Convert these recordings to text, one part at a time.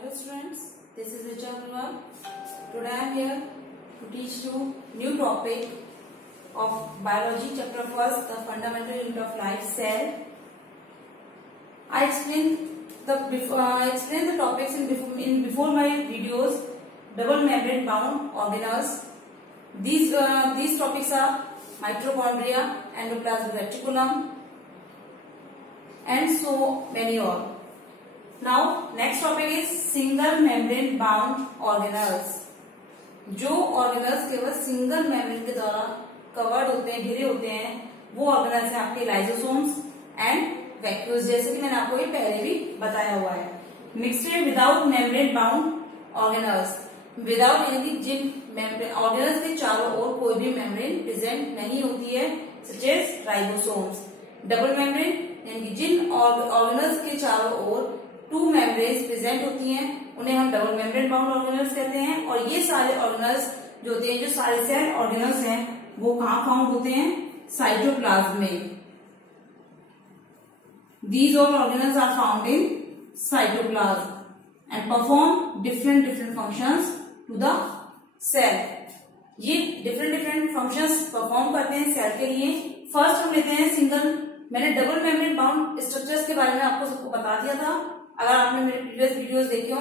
Hello students, this is Richa Agarwal. Today I am here to teach you new topic of biology chapter first, the fundamental unit of life, cell. I explained the topics in before my videos. Double membrane bound organelles. These topics are mitochondria, endoplasmic reticulum, and so many more. Now next topic is single membrane bound organelles. जो organelles केवल single membrane के द्वारा covered होते हैं, घिरे होते हैं, वो ऑर्गेनल्स हैं आपके लाइसोसोम्स एंड वैक्यूल्स, जैसे कि मैंने आपको ये पहले भी बताया हुआ है. नेक्स्ट है without membrane bound organelles. Without यानी जिन ऑर्गेनल्स के चारों ओर कोई भी मेम्ब्रेन प्रेजेंट नहीं होती है, such as ribosomes. Double membrane यानी जिन ऑर्गेनल्स के चारों ओर टू मेम्ब्रेन्स प्रेजेंट होती हैं, उन्हें हम डबल मेम्ब्रेन बाउंड ऑर्गेनल्स कहते हैं. और ये सारे ऑर्गेनल्स जो होते हैं, जो सारे सेल ऑर्गेनल्स हैं, वो कहाँ फाउंड होते हैं? साइटोप्लाज्म में. These all organelles are found in cytoplasm and perform different functions to the cell. ये different functions perform करते हैं सेल के लिए. फर्स्ट हम लेते हैं सिंगल. मैंने डबल मेम्ब्रेन बाउंड स्ट्रक्चर्स के बारे में आपको सबको बता दिया था, अगर आपने मेरे प्रीवियस वीडियोस देखे हो.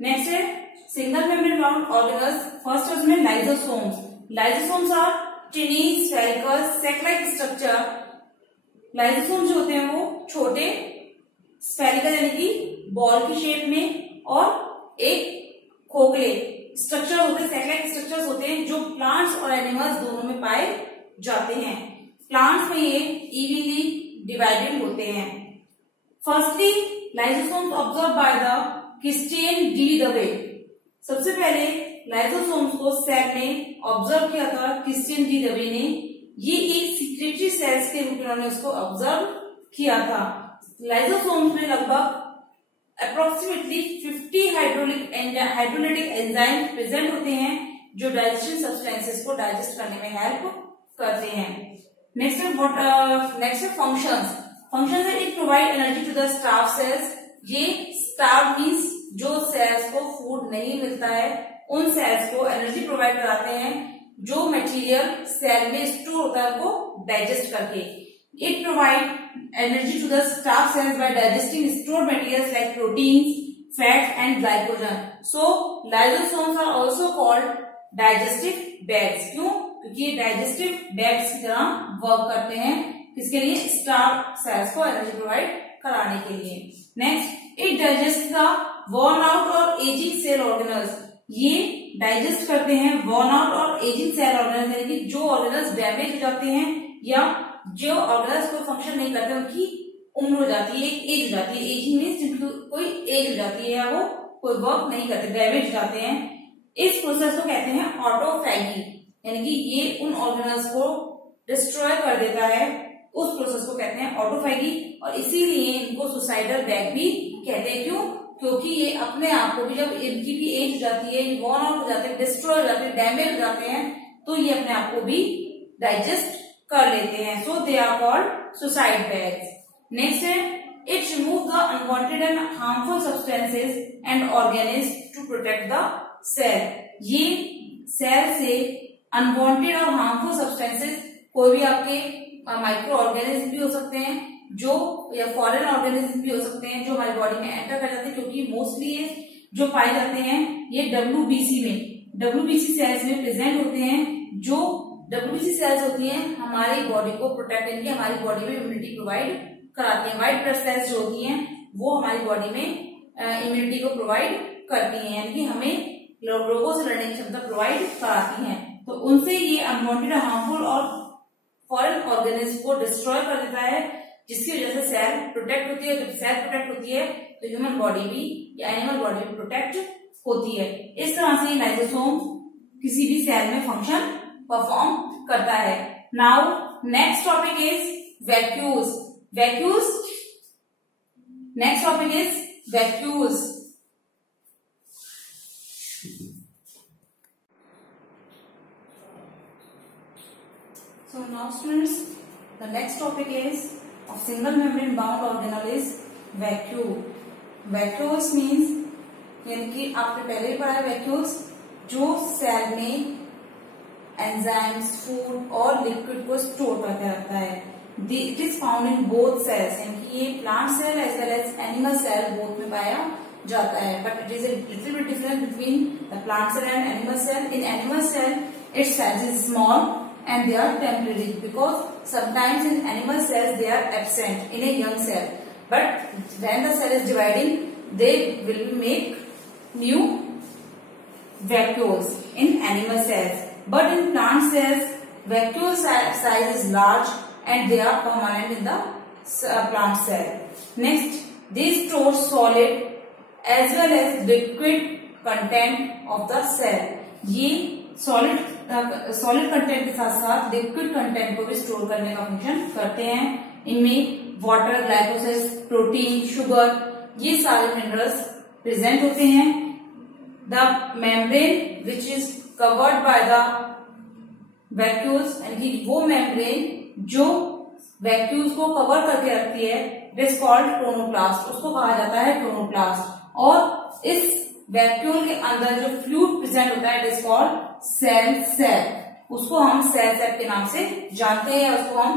नेक्स्ट है single membrane bound organelles. First है उसमें lysosomes. Lysosomes are tiny spherical sac like structure. Lysosome जो होते हैं वो छोटे स्फेरिकल यानी कि बॉल की शेप में और एक खोखले स्ट्रक्चर होते हैं, सैक लाइक स्ट्रक्चर्स होते हैं, जो प्लांट्स और एनिमल्स दोनों में पाए जाते हैं. प्लांट्स में ये इवनली डिवाइडेड होते हैं. Firstly lysosomes observe by the Christian D Dave. सबसे पहले लाइसोसोम्स को सेल ने ऑब्जर्व किया था क्रिस्टियन डी दवे ने. ये एक सीक्रेटरी सेल्स के रूप में उन्होंने उसको ऑब्जर्व किया था. लाइसोसोम्स में लगभग अप्रोक्सीमेटली 50 हाइड्रोलाइटिक एंजाइम प्रेजेंट होते हैं, जो डाइजेशन सब्सटेंसेस को डाइजेस्ट करने में हेल्प करते हैं. नेक्स्ट है फंक्शंस. फंक्शंस है it provide energy to the starve cells. ये स्टार्व मीन्स जो सेल्स को फूड नहीं मिलता है, उन सेल्स को एनर्जी प्रोवाइड कराते हैं, जो मटेरियल सेल में स्टोर होता है वो डाइजेस्ट करके. It provide energy to the starve cells by digesting stored materials like proteins, fats and glycogen. So lysosomes are also called digestive bags. क्यों? क्योंकि ये डाइजेस्टिव बैग्स की तरह वर्क करते हैं. किसके लिए? स्टार्व सेल्स को एनर्जी प्रोवाइड कराने के लिए. Next it digest the worn out और एजिंग सेल ऑर्गेनल्स. ये डाइजेस्ट करते हैं वॉर्न आउट और एजिंग सेल ऑर्गेनल्स, यानी कि जो ऑर्गेनल्स डैमेज हो जाते हैं या जो ऑर्गेनल्स कोई फंक्शन नहीं करते, उनकी उम्र हो जाती है, एक एज हो जाती है. एजिंग मीन्स कोई एज हो जाती है या वो कोई वर्क नहीं करते, डैमेज हो जाते हैं. इस प्रोसेस को कहते हैं ऑटोफैगी, यानी कि ये उन ऑर्गेनल्स को डिस्ट्रॉय कर देता है. उस प्रोसेस को कहते हैं ऑटोफैगी, और इसीलिए इनको सुसाइडल डेथ भी कहते हैं. क्यों? क्योंकि ये अपने आप को भी, जब इनकी भी एज हो जाती है, वॉर्न आउट हो जाते हैं, डिस्ट्रॉय हो जाते हैं, डैमेज हो जाते हैं, तो ये अपने आप को भी डाइजेस्ट कर लेते हैं. So they are called suicide bags. Next है it remove the unwanted and harmful substances and organism to protect the cell. ये सेल से अनवांटेड और हार्मफुल सब्सटेंसेस, कोई भी आपके माइक्रो ऑर्गेनिज्म भी हो सकते हैं, जो या फॉरेन ऑर्गेनिज्म भी हो सकते हैं, जो हमारी बॉडी में एंटर कर जाते हैं, क्योंकि मोस्टली ये जो पाए जाते हैं ये डब्ल्यूबीसी सेल्स में प्रेजेंट होते हैं. जो डब्ल्यूबीसी सेल्स होती हैं हमारी बॉडी को प्रोटेक्ट करके हमारी बॉडी में इम्यूनिटी प्रोवाइड कराती हैं. व्हाइट ब्लड सेल्स जो होती हैं वो हमारी बॉडी में इम्यूनिटी को प्रोवाइड करती हैं, यानी कि हमें रोगों से लड़ने की क्षमता प्रोवाइड कराती हैं. तो उनसे ये अनवांटेड, हार्मफुल और फॉरेन ऑर्गेनिज्म को डिस्ट्रॉय कर देता है, जिसकी वजह से सेल प्रोटेक्ट होती है. जब सेल प्रोटेक्ट होती है तो ह्यूमन बॉडी भी या एनिमल बॉडी भी प्रोटेक्ट होती है. इस तरह से लाइसोसोम किसी भी सेल में फंक्शन परफॉर्म करता है. Now next topic is vacuoles. Next topic is vacuoles. So now students, the next topic is of single membrane bound organelle is vacuole. Vacuoles means यानी कि आपने पहले भी पढ़ा है वैक्यूल्स, जो सेल में एंजाइम्स, फूड और लिक्विड को स्टोर करके रखता है। It is found in both cells, यानी कि ये plant cell as well as animal cell both में पाया जाता है। But it is a little bit difference between the plant cell and animal cell. In animal cell its size is small and they are temporary, because sometimes in animal cells they are absent in a young cell, but when the cell is dividing they will make new vacuoles in animal cells. But in plant cells vacuole size is large and they are permanent in the plant cell. Next, they store solid as well as liquid content of the cell. ये solid content के साथ साथ liquid content को भी store करने का function करते हैं। इनमें वाटर, ग्लाइकोसिस, प्रोटीन, शुगर, ये सारे मिनरल्स प्रेजेंट होते हैं। The membrane which is covered by the vacuoles, यानी कि वो मेम्ब्रेन जो वैक्यूल्स को कवर करके रखती है, इट इज कॉल्ड क्रोनोप्लास्ट, उसको कहा जाता है क्रोनोप्लास्ट। और इस वैक्यूल के अंदर जो फ्लूइड प्रेजेंट होता है इट इज कॉल्ड सेल, उसको हम सेल के नाम से जानते हैं, उसको हम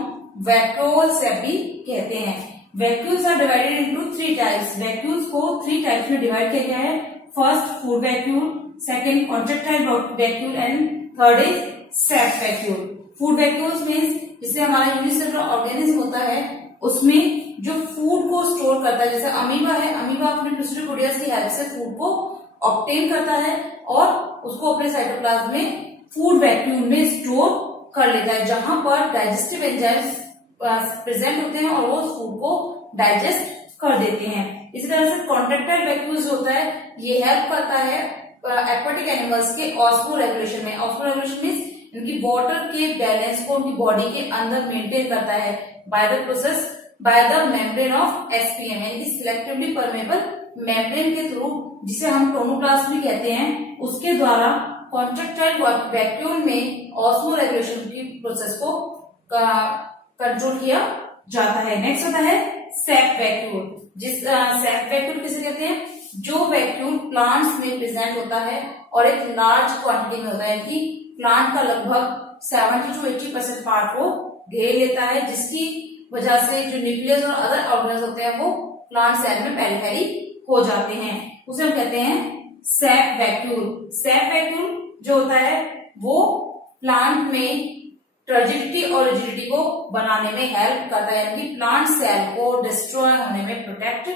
वैक्यूल सेल भी कहते हैं। Vacuoles are divided into 3 types. Vacuoles को 3 टाइप्स में डिवाइड किया गया है। First food vacuole, second contractile vacuole and third is sap vacuole. Food vacuoles means जिससे हमारा यूनिसेलुलर ऑर्गेनिज्म होता है उसमें जो फूड को स्टोर करता है, जैसे अमीबा है, अमीबा अपने प्लूस्ट्रोपोडियस की हेल्प से फूड को ऑब्टेन करता है और उसको अपने साइटोप्लाज्म में फूड वैक्यूल में स्टोर कर लेता है, जहां पर डाइजेस्टिव एंजाइम्स प्रेजेंट होते हैं और वो फूड को डाइजेस्ट कर देते हैं। इसी तरह से कॉन्ट्रैक्टाइल वैक्यूल्स होता है, ये हेल्प करता है एक्वाटिक एनिमल्स के ऑस्मो रेगुलेशन में। ऑस्मो रेगुलेशन मींस इनकी वाटर के बैलेंस को उनकी बॉडी के अंदर मेंटेन करता है by the process by the membrane of SPM, यानी कि सिलेक्टिवली परमेबल मेम्ब्रेन के थ्रू, जिसे हम क्रोनोप्लास्ट भी कहते हैं, उसके द्वारा कॉन्ट्रैक्टाइल वैक्यूल में ऑस्मो रेगुलेशन की प्रोसेस को कंट्रोल किया जाता है। नेक्स्ट होता है सेप वैक्यूल। सेप वैक्यूल किसे कहते हैं? जो वैक्यूल प्लांट्स में प्रेजेंट होता है और एक लार्ज क्वांटिटी में होता है, कि प्लांट का लगभग 70 to 80% पार्ट को घेर लेता है, जिसकी वजह से जो न्यूक्लियस और अदर ऑर्गेनल्स होते हैं वो प्लांट सेल में पेरिफेरी हो जाते हैं, उसे हम कहते हैं सेप वैक्यूल। सेप वैक्यूल जो होता है वो प्लांट में टर्जिडिटी और रिजिडिटी को बनाने में हेल्प करता है, यानी प्लांट सेल को डिस्ट्रॉय होने में प्रोटेक्ट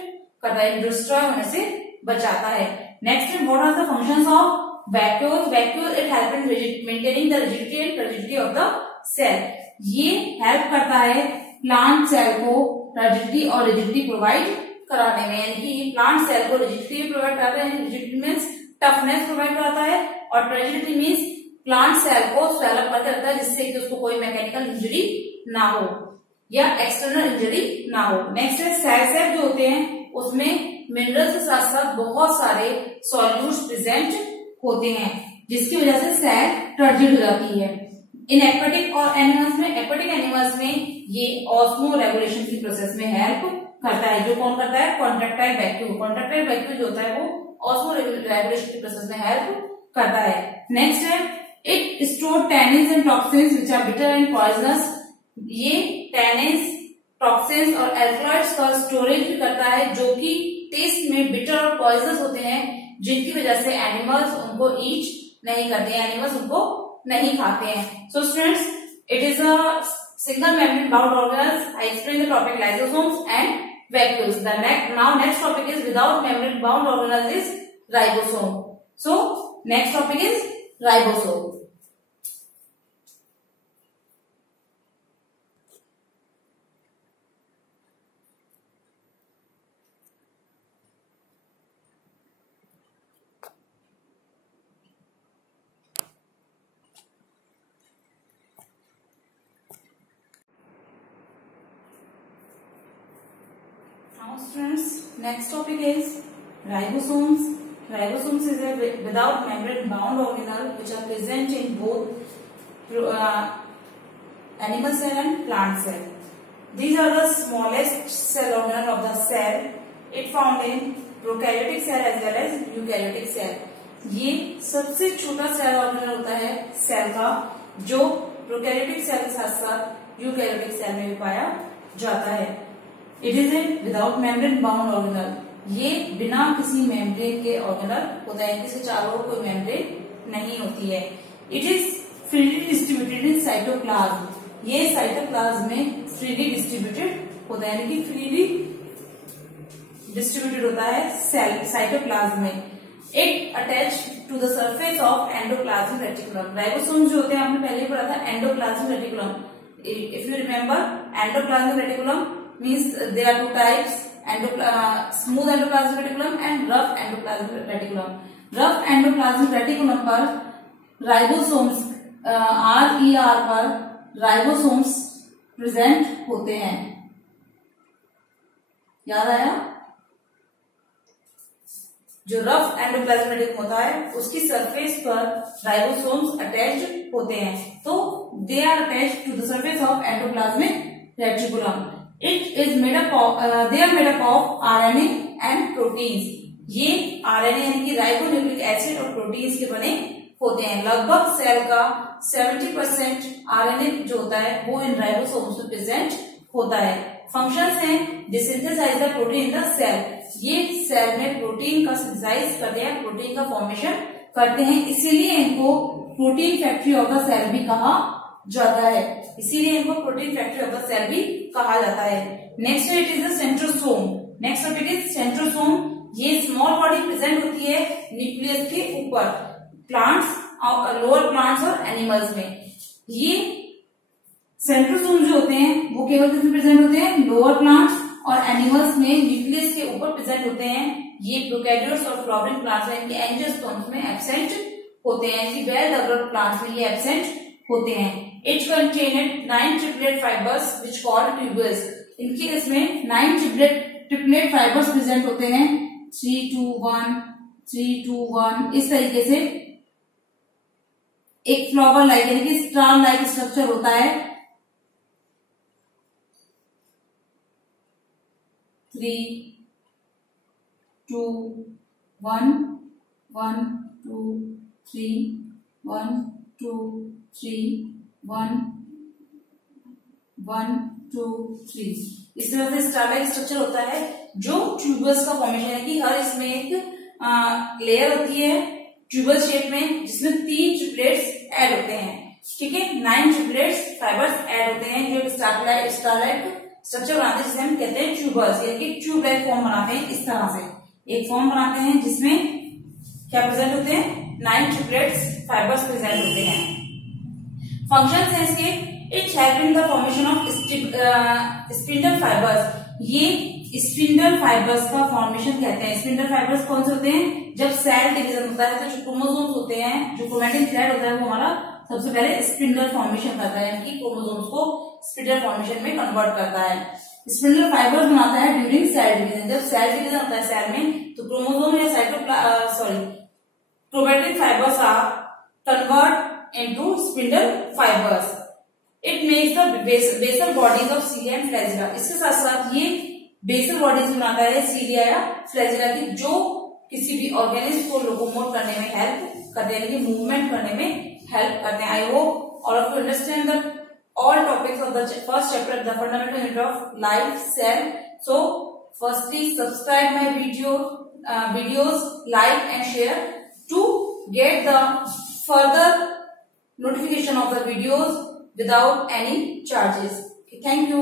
करता है, डिस्ट्रॉय होने से बचाता है। Next, what are the functions of vacuole? Vacuole it help in maintaining the rigidity and turgidity of the cell. ये हेल्प करता है प्लांट सेल को टर्जिडिटी और रिजिडिटी प्रोवाइड कराने में, यानी कि प्लांट सेल को रिजिडिटी प्रोवाइड कराता है, रिजिडिटी मींस टफनेस प्रोवाइड कराता है, और टर्जिडिटी मींस प्लांट सेल को स्वेल अप करके रखता है, जिससे कि उसको कोई मैकेनिकल इंजरी ना हो या एक्सटर्नल इंजरी ना हो। नेक्स्ट है सेल जो होते हैं उसमें मिनरल्स के साथ साथ बहुत सारे सॉल्यूट्स प्रेजेंट होते हैं, जिसकी वजह से सेल टर्जिड हो जाती है। इन एक्वाटिक और एनिमल्स में, एक्वाटिक एनिमल्स में ये ऑस्मो रेगुलेशन की प्रोसेस में हेल्प करता है। जो कौन करता है? Contractile vacuole. कॉन्ट्रैक्टाइल वैक्यूल जो होता है वो ऑस्मो रेगुलेशन की प्रोसेस में हेल्प करता है। नेक्स्ट है it store tannins and toxins which are bitter and poisonous. ये टैनिन्स, टॉक्सिन्स और एल्कलॉइड्स का स्टोरेज करता है, जो कि टेस्ट में बिटर और पॉइजनस होते हैं, जिनकी वजह से एनिमल्स उनको ईट नहीं करते हैं, एनिमल्स उनको नहीं खाते हैं। So students, it is a single membrane bound organelles. I explain the topic lysosomes and vacuoles. Now next topic is without membrane bound organelles is ribosome. So next topic is ribosome. Now students, next topic is ribosomes. Ribosomes is a without membrane bound organelle which are present in both animal cell and plant cell. These are the smallest cell organelle of the cell it found in prokaryotic cell as well as eukaryotic cell. ये सबसे छोटा cell organelle होता है cell का, जो prokaryotic cell के साथ साथ यूकैरियोटिक सेल में भी पाया जाता है। It is a without membrane bound organelle, ये बिना किसी मेम्ब्रेन के ऑर्गेनल होता है, इसके चारों ओर कोई मेम्ब्रेन नहीं होती है। It is freely distributed in cytoplasm, ये साइटोप्लाज्म में फ्रीली डिस्ट्रीब्यूटेड होता है, यानी कि फ्रीली डिस्ट्रीब्यूटेड होता है सेल साइटोप्लाज्म में। It attach to the surface of endoplasmic reticulum. Ribosome जो होते हैं आपने पहले ही पढ़ा था endoplasmic reticulum. If you remember, endoplasmic reticulum means there are two types, smooth endoplasmic reticulum and rough endoplasmic reticulum. Rough endoplasmic reticulum पर ribosomes RER पर राइबोसोम्स प्रेजेंट होते हैं। याद आया? जो रफ एंडोप्लाज्मिक रेटिकुलम होता है उसकी सरफेस पर राइबोसोम्स अटैच्ड होते हैं, तो they are attached to the surface of endoplasmic reticulum. It is made up of RNA and proteins. ये RNA यानी कि राइबोन्यूक्लिक एसिड और प्रोटीन्स के बने होते हैं। लगभग सेल का 70% RNA जो होता है वो इन राइबोसोम्स में प्रेजेंट होता है। फंक्शंस हैं they synthesize the protein in the cell, ये सेल में प्रोटीन का सिंथेसाइज करते हैं, प्रोटीन का फॉर्मेशन करते हैं, इसीलिए इनको protein factory of the cell भी कहा जाता है, इसीलिए इनको protein factory of the cell भी कहा जाता है। Next it is the centrosome. Next topic is centrosome. ये स्मॉल बॉडी प्रेजेंट होती है न्यूक्लियस के ऊपर, प्लांट्स और लोअर प्लांट्स और एनिमल्स में। ये सेंट्रोसोम जो होते हैं वो केवल किसमें प्रेजेंट होते हैं? लोअर प्लांट्स और एनिमल्स में न्यूक्लियस के ऊपर प्रेजेंट होते हैं। ये प्रोकैरियोट्स और फ्लावरिंग प्लांट्स में, इनके एंजियोस्पर्म्स में एब्सेंट होते हैं, वेल डेवलप्ड प्लांट्स में ये एब्सेंट होते हैं। It contained 9 triplet fibres which called tubules. इनके इसमें 9 ट्रिपलेट फाइबर्स प्रेजेंट होते हैं, 3 2 1 3 2 1 इस तरीके से। एक फ्लावर लाइक यानी कि स्टार लाइक स्ट्रक्चर होता है। 3 2 1 1 2 3 1 2 3 1 1 2 3 इस तरह से स्टार लाइक स्ट्रक्चर होता है जो ट्यूबल्स का फॉर्मेशन है कि हर इसमें एक लेयर होती है ट्यूबल शेप में, जिसमें 3 ट्रिपलेट्स ऐड होते हैं। ठीक है, 9 ट्रिपलेट्स फाइबर्स ऐड होते हैं जो स्टार लाइक स्ट्रक्चर बनाते हैं, जिसे हम कहते हैं ट्यूबल्स, यानी कि ट्यूब लाइक फॉर्म बनाते हैं। इस तरह से एक फॉर्म बनाते हैं जिसमें क्या प्रेजेंट होते हैं? 9 ट्रिपलेट्स फाइबर्स प्रेजेंट होते हैं। फंक्शंस हैं इसके, it help in the formation of spindle fibres. ये स्पिंडल फाइबर्स का फॉर्मेशन कहते हैं। स्पिंडल फाइबर्स कौन से होते हैं? जब सेल डिवीजन होता है तो जो क्रोमोसोम्स होते हैं, जो क्रोमैटिन थ्रेड होता है वो हमारा सबसे पहले स्पिंडल फॉर्मेशन करता है, यानी कि क्रोमोसोम्स को स्पिंडल फॉर्मेशन में कन्वर्ट करता है। स्पिंडल फाइबर्स बनाता है ड्यूरिंग सेल डिवीजन। जब सेल डिवीजन होता है सेल में तो क्रोमोसोम या chromatin fibres are convert into spindle fibres. It makes the basal bodies of cilia and flagella. इसके साथ साथ ये बेसल बॉडीज बनाता है सीलिया या फ्लैजिला की, जो किसी भी ऑर्गेनिज्म को लोकोमोट करने में हेल्प करते हैं, मूवमेंट करने में हेल्प करते हैं। I hope all of you understand the all topics of the first chapter, the fundamental unit of life cell. So firstly subscribe my videos, like and share to get the further notification of the videos without any charges. Okay, thank you.